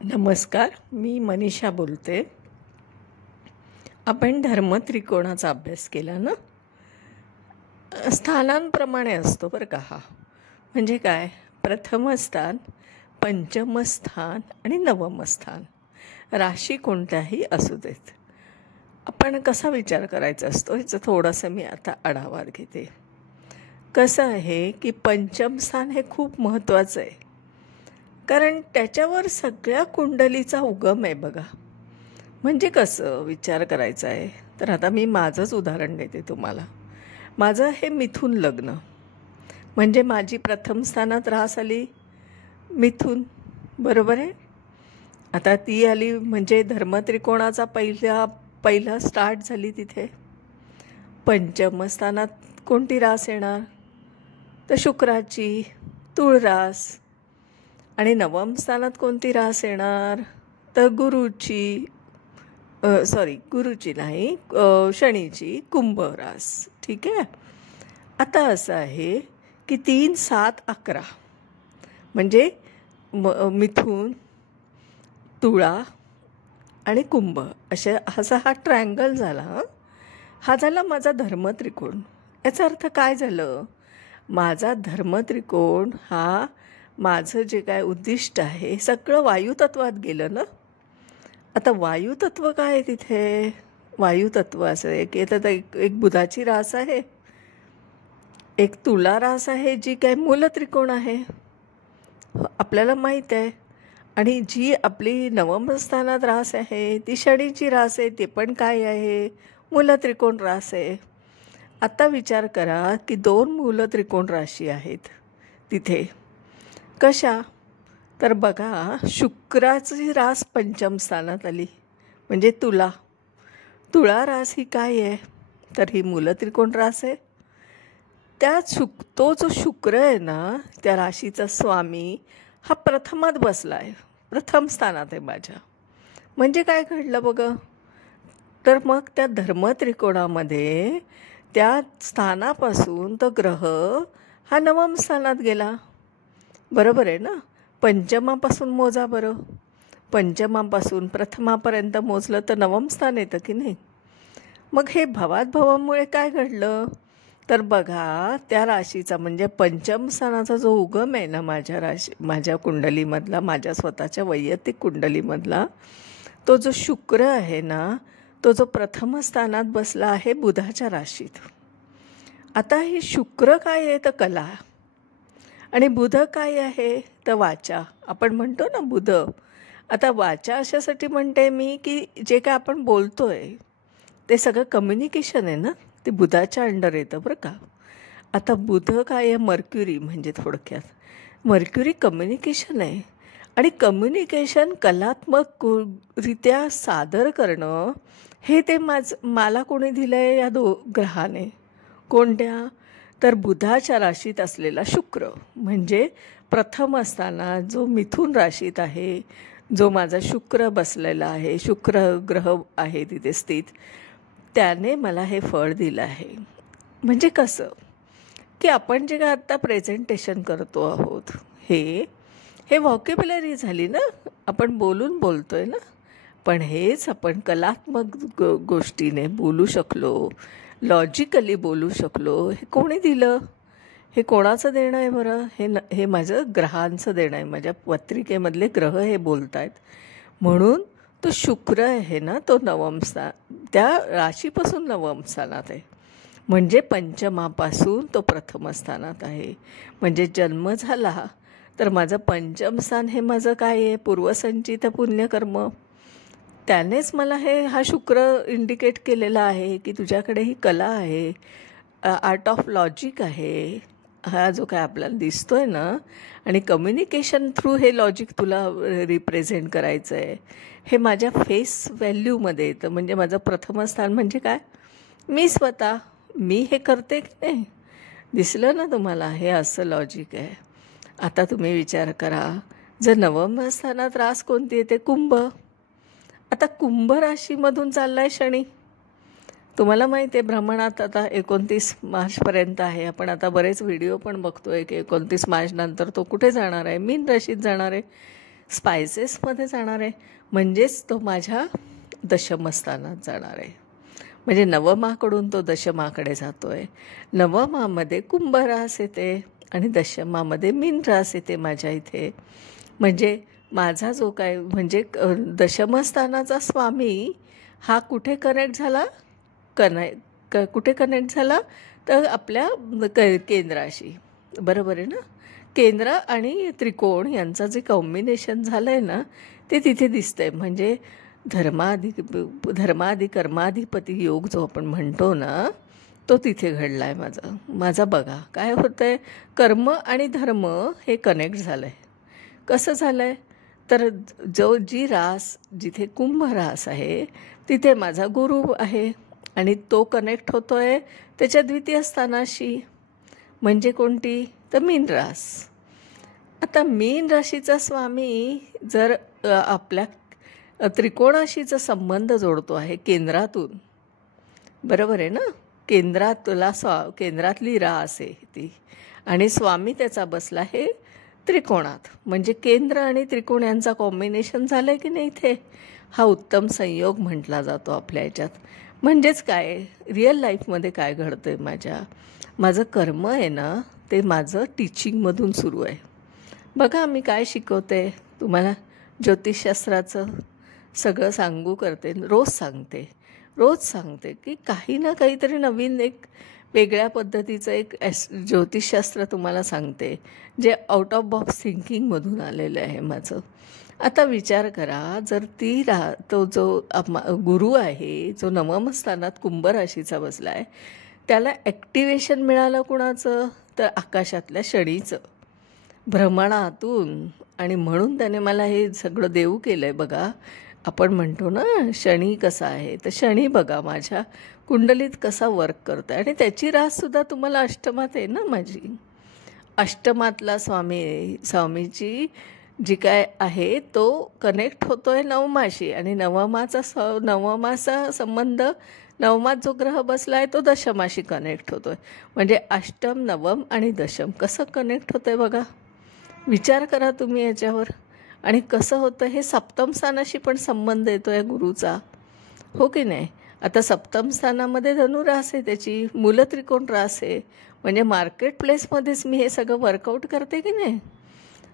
नमस्कार, मी मनीषा बोलते. आपण धर्मत्रिकोणाचा अभ्यास केला ना. स्थानांप्रमाणे असतो बरं का हा. म्हणजे काय, प्रथम स्थान, पंचम स्थान आणि नवम स्थान, राशी कोणत्याही असू देत. आपण कसा विचार करायचा असतो ह्याचं थोडंसं मी आता आढावा घेते. कसं आहे की पंचम स्थान हे खूप महत्त्वाचं आहे, कारण त्याच्यावर सगळ्या कुंडलीचा उगम आहे बघा. म्हणजे कसं विचार करायचा आहे, तर आता मी माझंच उदाहरण देते तुम्हाला. माझं हे मिथुन लग्न, म्हणजे माझी प्रथम स्थानात रास आली मिथुन, बरोबर आहे. आता ती आली म्हणजे धर्मत्रिकोणाचा पहिला स्टार्ट झाली तिथे. पंचम स्थानात कोणती रास येणार, तर शुक्राची तुळ रास. आणि नवम स्थानात कोणती रास येणार, तर गुरुची नाही, शनीची कुंभ रास. ठीक आहे. आता असं आहे की 3, 7, 11 म्हणजे मिथुन, तुळा आणि कुंभ असा हा ट्रायंगल झाला. हा झाला माझा धर्मत्रिकोण. याचा अर्थ काय झालं, माझा धर्मत्रिकोण हा माझं जे काय उद्दिष्ट आहे सगळं वायुतत्वात गेलं ना. आता वायुतत्व काय आहे तिथे, वायुतत्व असं आहे की आता एक बुधाची रास आहे, एक तुला रास आहे जी काय मूलत्रिकोण आहे आपल्याला माहीत आहे, आणि जी आपली नवम स्थानात रास आहे ती शनीची रास आहे, ते पण काय आहे, मूलत्रिकोण रास आहे. आता विचार करा की 2 मूलत्रिकोण राशी आहेत तिथे. कशा, तर बघा, शुक्राची रास पंचम स्थानात आली म्हणजे तुळा रास ही काय आहे, तर ही मूलत्रिकोण रास आहे. तो जो शुक्र आहे ना, त्या राशीचा स्वामी हा प्रथमात बसला आहे, प्रथम स्थानात आहे माझ्या. म्हणजे काय घडलं बघा, तर मग त्या धर्मत्रिकोणामध्ये त्या स्थानापासून तो ग्रह हा नवम स्थानात गेला, बरोबर आहे ना. पंचमापासून मोजा बरं, पंचमापासून प्रथमापर्यंत मोजलं तर नवम स्थान येतं की नाही. मग हे भवामुळे काय घडलं, तर बघा त्या राशीचा म्हणजे पंचम स्थानाचा जो उगम आहे ना माझ्या कुंडलीमधला, माझ्या स्वतःच्या वैयक्तिक कुंडलीमधला, तो जो शुक्र आहे ना, तो जो प्रथम स्थानात बसला आहे बुधाच्या राशीत. आता हे शुक्र काय आहे, तर कला, आणि बुध काय आहे, तर वाचा. आपण म्हणतो ना बुध. आता वाचा अशासाठी म्हणते मी की जे काय आपण बोलतो आहे ते सगळं कम्युनिकेशन आहे ना, ते बुधाच्या अंडर येतं बरं का. आता बुध काय आहे, मर्क्युरी, म्हणजे थोडक्यात मर्क्युरी कम्युनिकेशन आहे. आणि कम्युनिकेशन कलात्मकरित्या सादर करणं हे ते मला कोणी दिलं आहे, या ग्रहाने. कोणत्या, तर बुधाच्या राशीत असलेला शुक्र, म्हणजे प्रथम असताना जो मिथुन राशीत आहे, जो माझा शुक्र बसलेला आहे, शुक्र ग्रह आहे तिथे स्थित, त्याने मला हे फळ दिलं आहे. म्हणजे कसं की आपण जे काय आत्ता प्रेझेंटेशन करतो आहोत हे व्हॉकॅब्युलरी झाली ना, आपण बोलतोय ना, पण हेच आपण कलात्मक गोष्टीने बोलू शकलो, लॉजिकली बोलू शकलो, हे कोणी दिलं, हे कोणाचं देणं आहे बरं, हे माझं ग्रहांचं देणं आहे. माझ्या पत्रिकेमधले ग्रह हे बोलत आहेत. म्हणून तो शुक्र आहे ना, तो नवम स्थान, त्या राशीपासून नवम स्थानात आहे, म्हणजे पंचमापासून तो प्रथम स्थानात आहे. म्हणजे जन्म झाला तर माझं पंचम स्थान हे माझं काय आहे, पूर्वसंचित पुण्यकर्म. त्यानेच मला हा शुक्र इंडिकेट केलेला आहे की तुझ्याकडे ही कला आहे, आर्ट ऑफ लॉजिक आहे, हा जो काय आपल्याला दिसतोय ना, आणि कम्युनिकेशन थ्रू हे लॉजिक तुला रिप्रेझेंट करायचं आहे. हे माझ्या फेस व्हॅल्यूमध्ये येतं. म्हणजे माझं प्रथम स्थान म्हणजे काय, मी स्वतः, मी हे करते की नाही. दिसलं ना तुम्हाला, हे असं लॉजिक आहे. आता तुम्ही विचार करा, जर नवम स्थानात रास कोणती येते, कुंभ. आता कुंभ राशीमधून चालला आहे शनी. तुम्हाला माहिती आहे भ्रमणात आता 29 मार्चपर्यंत आहे. आपण आता बरेच व्हिडिओ पण बघतोय की 29 मार्चनंतर तो कुठे जाणार आहे, मीन राशीत जाणार आहे. स्पायसेसमध्ये जाणार आहे, म्हणजेच तो माझ्या दशमस्थानात जाणार आहे. म्हणजे नवमाकडून तो दशमाकडे जातो आहे. नवमामध्ये कुंभ रास येते आणि दशमामध्ये मीन रास येते माझ्या इथे. म्हणजे माझा जो काय म्हणजे दशमस्थानाचा स्वामी हा कुठे कनेक्ट झाला, कुठे कनेक्ट झाला तर आपल्या केंद्राशी. बरोबर आहे ना. केंद्र आणि त्रिकोण यांचं जे कॉम्बिनेशन झालं आहे ना ते तिथे दिसतंय. म्हणजे धर्माधी कर्माधिपती योग जो आपण म्हणतो ना तो तिथे घडला आहे माझा. बघा काय होतं आहे, कर्म आणि धर्म हे कनेक्ट झालं आहे. कसं झालं आहे तर जी रास जिथे कुंभ रास आहे तिथे माझा गुरु आहे आणि तो कनेक्ट होतो आहे त्याच्या द्वितीय स्थानाशी. म्हणजे कोणती तर मीन रास. आता मीन राशीचा स्वामी जर आपल्या त्रिकोणाशीचा संबंध जोडतो आहे केंद्रातून. बरोबर आहे ना. केंद्रातली रास आहे ती आणि स्वामी त्याचा बसला आहे त्रिकोणात. म्हणजे केंद्र आणि त्रिकोण यांचा कॉम्बिनेशन झालं आहे की नाही इथे. हा उत्तम संयोग म्हटला जातो आपल्या ह्याच्यात. म्हणजेच काय रिअल लाईफमध्ये काय घडतं आहे, माझं कर्म आहे ना ते माझं टीचिंगमधून सुरू आहे. बघा मी काय शिकवते तुम्हाला, ज्योतिषशास्त्राचं सगळं रोज सांगते की काही ना काहीतरी नवीन एक वेगळ्या पद्धतीचं एक ज्योतिषशास्त्र तुम्हाला सांगते जे आउट ऑफ बॉक्स थिंकिंगमधून आलेलं आहे माझं. आता विचार करा, जर तो जो गुरु आहे जो नवम स्थानात कुंभ राशीचा बसला आहे त्याला ॲक्टिवेशन मिळालं कुणाचं तर आकाशातल्या शनीचं भ्रमणातून. आणि म्हणून त्याने मला हे सगळं देऊ केलं आहे. बघा आपण म्हणतो ना शनी कसा आहे, तर शनी बघा माझ्या कुंडलीत कसा वर्क करतो आहे. आणि त्याची राससुद्धा तुम्हाला अष्टमात आहे ना माझी. अष्टमातला स्वामीची जी काय आहे तो कनेक्ट होतो आहे नवमाशी. आणि नवमाचा संबंध नवमात जो ग्रह बसला आहे तो दशमाशी कनेक्ट होतो आहे. म्हणजे अष्टम नवम आणि दशम कसं कनेक्ट होतं आहे बघा. विचार करा तुम्ही याच्यावर. आणि कसं होतं हे सप्तम स्थानाशी पण संबंध येतो आहे गुरुचा, हो की नाही. आता सप्तम स्थानामध्ये धनुरास आहे, त्याची मूलत्रिकोण रास आहे. म्हणजे मार्केट प्लेसमध्येच मी हे सगळं वर्कआउट करते की नाही.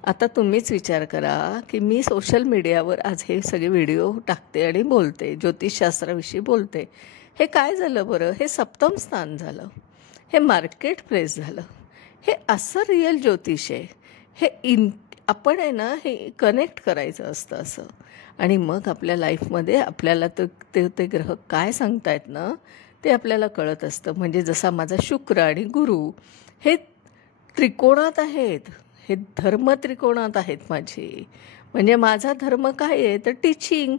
आता तुम्हीच विचार करा की मी सोशल मीडियावर आज हे सगळे व्हिडिओ टाकते आणि बोलते, ज्योतिषशास्त्राविषयी बोलते. हे काय झालं बरं, हे सप्तम स्थान झालं, हे मार्केट प्लेस झालं. हे असं रिअल ज्योतिष आहे. हे आपण आहे ना हे कनेक्ट करायचं असतं असं. आणि मग आपल्या लाईफमध्ये आपल्याला ते ग्रह काय सांगतायत ना ते आपल्याला कळत असतं. म्हणजे जसा माझा शुक्र आणि गुरु हे त्रिकोणात आहेत, हे धर्म त्रिकोणात आहेत माझे. म्हणजे माझा धर्म काय आहे तर टीचिंग,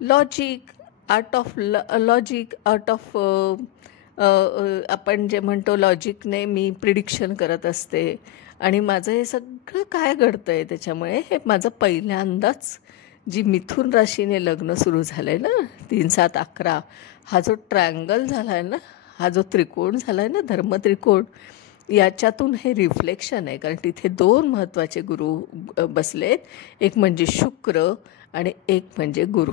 लॉजिक, आर्ट ऑफ आपण जे म्हणतो लॉजिकने मी प्रिडिक्शन करत असते. आणि माझं हे सगळं काय घडतं आहे त्याच्यामुळे हे माझं पहिल्यांदाच जी मिथुन राशीने लग्न सुरू झालं आहे ना 3, 7, 11 हा जो ट्रायंगल झाला आहे ना, हा जो त्रिकोण झाला आहे ना धर्मत्रिकोण, याच्यातून हे रिफ्लेक्शन आहे. कारण तिथे 2 महत्त्वाचे गुरु बसलेत, एक म्हणजे शुक्र आणि एक म्हणजे गुरु.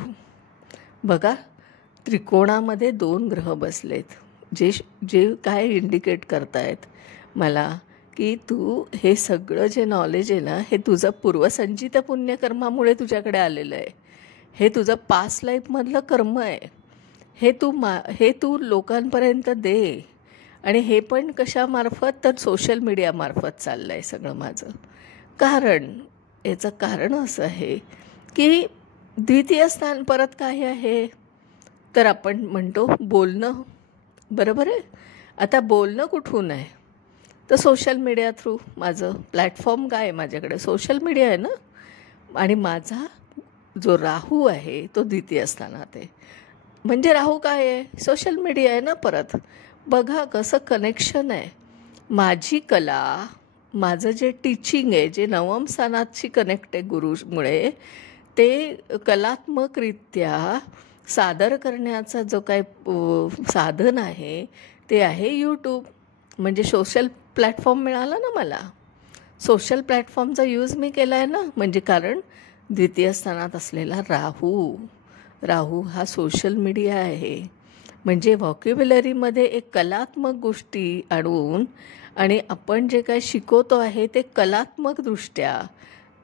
बघा त्रिकोणामध्ये 2 ग्रह बसलेत जे काय इंडिकेट करतायत मला की तू हे सगळं जे नॉलेज आहे ना हे तुझं पूर्वसंचित पुण्यकर्मामुळे तुझ्याकडे आलेलं आहे. हे तुझं पास्ट लाईफमधलं कर्म आहे. हे तू लोकांपर्यंत दे. आणि हे पण कशामार्फत तर सोशल मीडियामार्फत चाललं आहे सगळं माझं. याचं कारण असं आहे की द्वितीय स्थान परत काय आहे तर आपण म्हणतो बोलणं. बरोबर आहे. आता बोलणं कुठून आहे तर सोशल मीडिया थ्रू. माझं प्लॅटफॉर्म काय आहे माझ्याकडे सोशल मीडिया आहे ना. आणि माझा जो राहू आहे तो द्वितीय स्थानात आहे. म्हणजे राहू काय आहे सोशल मीडिया आहे ना परत. बघा कसं कनेक्शन आहे. माझी कला, माझं जे टीचिंग आहे जे नवम स्थानाशी कनेक्ट आहे गुरुमुळे, ते कलात्मकरित्या सादर करण्याचा जो काय साधन आहे ते आहे यूट्यूब. म्हणजे सोशल प्लॅटफॉर्म मिळाला ना मला. सोशल प्लॅटफॉर्मचा यूज मी केला आहे ना. म्हणजे कारण द्वितीय स्थानात असलेला राहू हा सोशल मीडिया आहे. म्हणजे व्हॉकॅब्युलरीमध्ये एक कलात्मक गोष्टी आणून आणि आपण जे काय शिकवतो आहे ते कलात्मकदृष्ट्या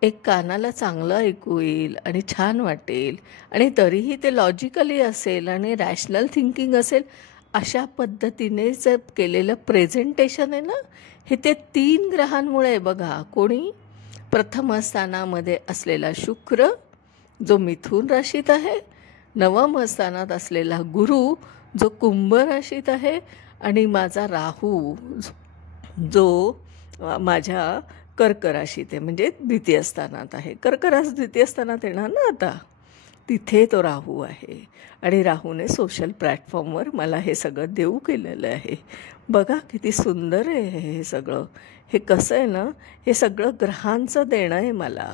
एक कानाला चांगलं ऐकू येईल आणि छान वाटेल आणि तरीही ते लॉजिकली असेल आणि रॅशनल थिंकिंग असेल अशा पद्धतीने जर केलेलं प्रेझेंटेशन आहे ना, हे ते 3 ग्रहांमुळे बघा. कोणी? प्रथम स्थानामध्ये असलेला शुक्र जो मिथुन राशीत आहे, नवम स्थानात असलेला गुरु जो कुंभ राशीत आहे आणि माझा राहू जो माझ्या कर्क राशीत आहे, म्हणजे द्वितीय स्थानात आहे. कर्क रास द्वितीय स्थानात येणार ना आता, तिथे तो राहू आहे. आणि राहूने सोशल प्लॅटफॉर्मवर मला हे सगळं देऊ केलेलं आहे. बघा किती सुंदर आहे हे सगळं. हे कसं आहे ना, हे सगळं ग्रहांचं देणं आहे मला.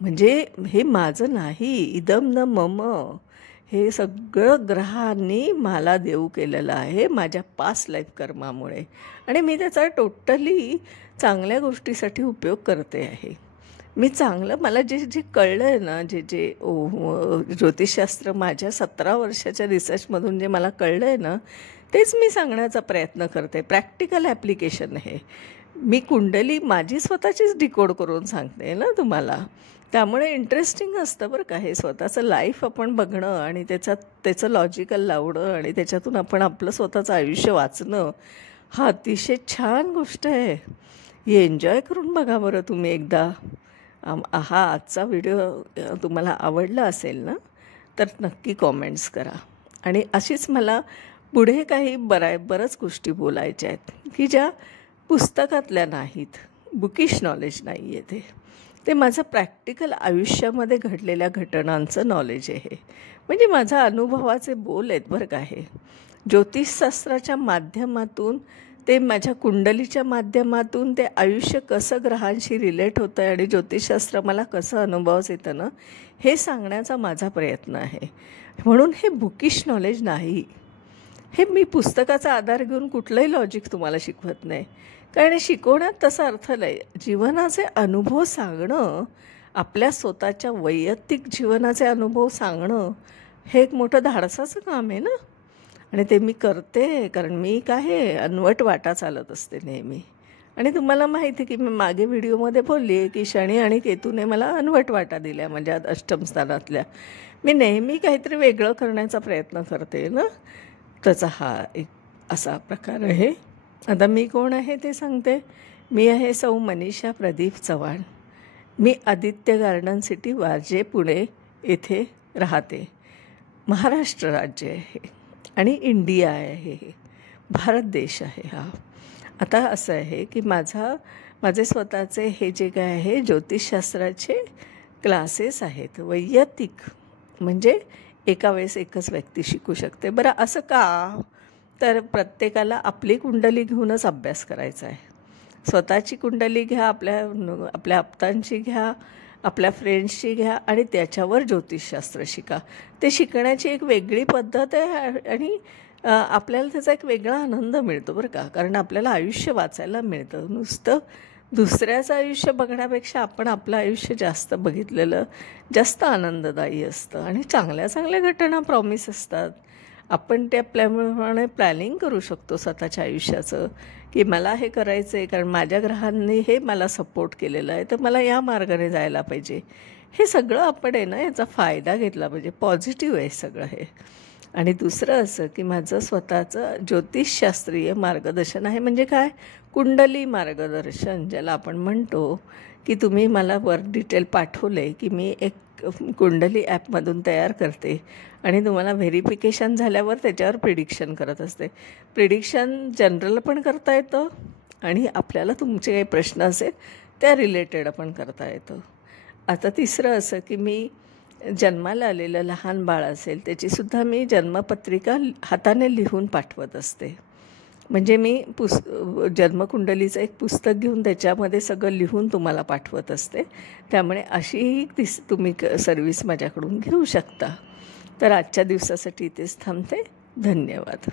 म्हणजे हे माझं नाही, इदम न मम. हे सगळं ग्रहांनी मला देऊ केलेलं आहे माझ्या पास्ट लाईफ कर्मामुळे आणि मी त्याचा टोटली चांगल्या गोष्टीसाठी उपयोग करते आहे. मी चांगलं मला जे कळलं आहे ना, जे ज्योतिषशास्त्र माझ्या 17 वर्षाच्या रिसर्चमधून जे मला कळलं आहे ना, तेच मी सांगण्याचा प्रयत्न करते. प्रॅक्टिकल ॲप्लिकेशन आहे. मी कुंडली माझी स्वतःचीच डिकोड करून सांगते ना तुम्हाला. त्यामुळे इंटरेस्टिंग असतं बरं का. हे स्वतःचं लाईफ आपण बघणं आणि त्याचं लॉजिकल लावणं आणि त्याच्यातून आपण आपलं स्वतःचं आयुष्य वाचणं हा अतिशय छान गोष्ट आहे. हे एन्जॉय करून बघा बरं तुम्ही एकदा. हा आजचा व्हिडिओ तुम्हाला आवडला असेल ना, तर नक्की कॉमेंट्स करा. आणि अशीच मला पुढे काही बऱ्याच गोष्टी बोलायच्या आहेत की ज्या पुस्तकातल्या नाहीत, बुकिश नॉलेज नाही आहे. ते माझं प्रॅक्टिकल आयुष्यामध्ये घडलेल्या घटनांचं नॉलेज आहे. म्हणजे माझा अनुभवाचे बोल आहेत बरं का. हे ज्योतिषशास्त्राच्या माध्यमातून, ते माझ्या कुंडलीच्या माध्यमातून ते आयुष्य कसं ग्रहांशी रिलेट होतं आणि ज्योतिषशास्त्र मला कसं अनुभवास येतं ना, हे सांगण्याचा माझा प्रयत्न आहे. म्हणून हे बुकिश नॉलेज नाही. हे मी पुस्तकाचा आधार घेऊन कुठलंही लॉजिक तुम्हाला शिकवत नाही. कारण शिकवण्यात तसा अर्थ नाही. जीवनाचे अनुभव सांगणं, आपल्या स्वतःच्या वैयक्तिक जीवनाचे अनुभव सांगणं हे एक मोठं धाडसाचं काम आहे ना. आणि ते मी करते कारण मी काय अनवट वाटा चालत असते नेहमी. आणि तुम्हाला माहिती आहे की मी मागे व्हिडिओमध्ये बोलली आहे की शनी आणि केतूने मला अनवट वाटा दिल्या माझ्या अष्टम स्थानातल्या. मी नेहमी काहीतरी वेगळं करण्याचा प्रयत्न करते ना. त्याचा हा एक असा प्रकार आहे. आता मी कोण आहे ते सांगते. मी आहे सौ मनीषा प्रदीप चव्हाण. मी आदित्य गार्डन सिटी, वारजे, पुणे येथे राहते. महाराष्ट्र राज्य आहे आणि इंडिया आहे, भारत देश आहे हा. आता असं आहे की माझे स्वतःचे हे जे काय आहे ज्योतिषशास्त्राचे क्लासेस आहेत वैयक्तिक. म्हणजे एका वेळेस एकच व्यक्ती शिकू शकते. बरं असं का? तर प्रत्येकाला आपली कुंडली घेऊनच अभ्यास करायचा आहे. स्वतःची कुंडली घ्या, आपल्या आप्तांची घ्या, आपल्या फ्रेंड्सची घ्या आणि त्याच्यावर ज्योतिषशास्त्र शिका. ते शिकण्याची एक वेगळी पद्धत आहे आणि आपल्याला त्याचा एक वेगळा आनंद मिळतो बरं का. कारण आपल्याला आयुष्य वाचायला मिळतं. नुसतं दुसऱ्याचं आयुष्य बघण्यापेक्षा आपण आपलं आयुष्य जास्त बघितलेलं जास्त आनंददायी असतं आणि चांगल्या चांगल्या घटना प्रॉमिस असतात. आपण त्याप्रमाणे प्लॅनिंग करू शकतो स्वतःच्या आयुष्याचं की मला हे करायचं आहे कारण माझ्या ग्रहांनी हे मला सपोर्ट केलेलं आहे, तर मला या मार्गाने जायला पाहिजे. हे सगळं आपण आहे ना याचा फायदा घेतला पाहिजे. पॉझिटिव्ह आहे सगळं हे. आणि दुसरं असं की माझं स्वतःचं ज्योतिषशास्त्रीय मार्गदर्शन आहे. म्हणजे काय? कुंडली मार्गदर्शन ज्याला आपण म्हणतो. की तुम्ही मला वर डिटेल पाठवले की मी एक कुंडली ॲपमधून तयार करते आणि तुम्हाला व्हेरिफिकेशन झाल्यावर त्याच्यावर प्रिडिक्शन करत असते. प्रिडिक्शन जनरल पण करता येतं आणि आपल्याला तुमचे काही प्रश्न असेल त्या रिलेटेड पण करता येतं. आता तिसरं असं की मी जन्माला आलेलं लहान बाळ असेल त्याचीसुद्धा मी जन्मपत्रिका हाताने लिहून पाठवत असते. म्हणजे मी जन्मकुंडलीचं एक पुस्तक घेऊन त्याच्यामध्ये सगळं लिहून तुम्हाला पाठवत असते. त्यामुळे अशीही तुम्ही सर्विस माझ्याकडून घेऊ शकता. तर आजच्या दिवसासाठी इथेच थांबते. धन्यवाद.